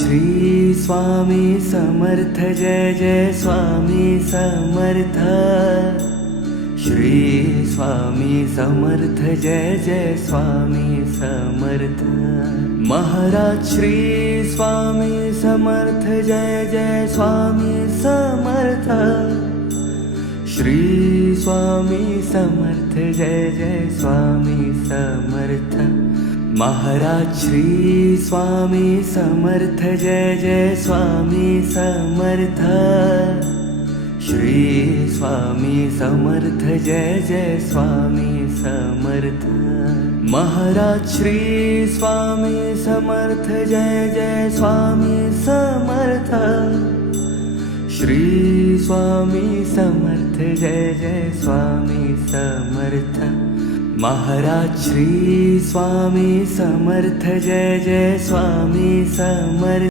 Shri Swami Samarth Jai Jai Swami Samarth. Shri Swami Samarth Jai Jai Swami Samarth. Maharaj Shri Swami Samarth Jai Jai Swami Samarth. Shri Swami Samarth Jai Jai Swami Samarth. Maharaj Shri Swami Samarth Jai Jai Swami Samarth. Shri Swami Samarth Jai Jai Swami Samarth. Maharaj Shri Swami Samarth Jai Jai Swami Samarth. Shri Swami Samarth Jai Jai Swami Samarth. Maharaj Shri Swami Samarth Jai Jai Swami Samarth.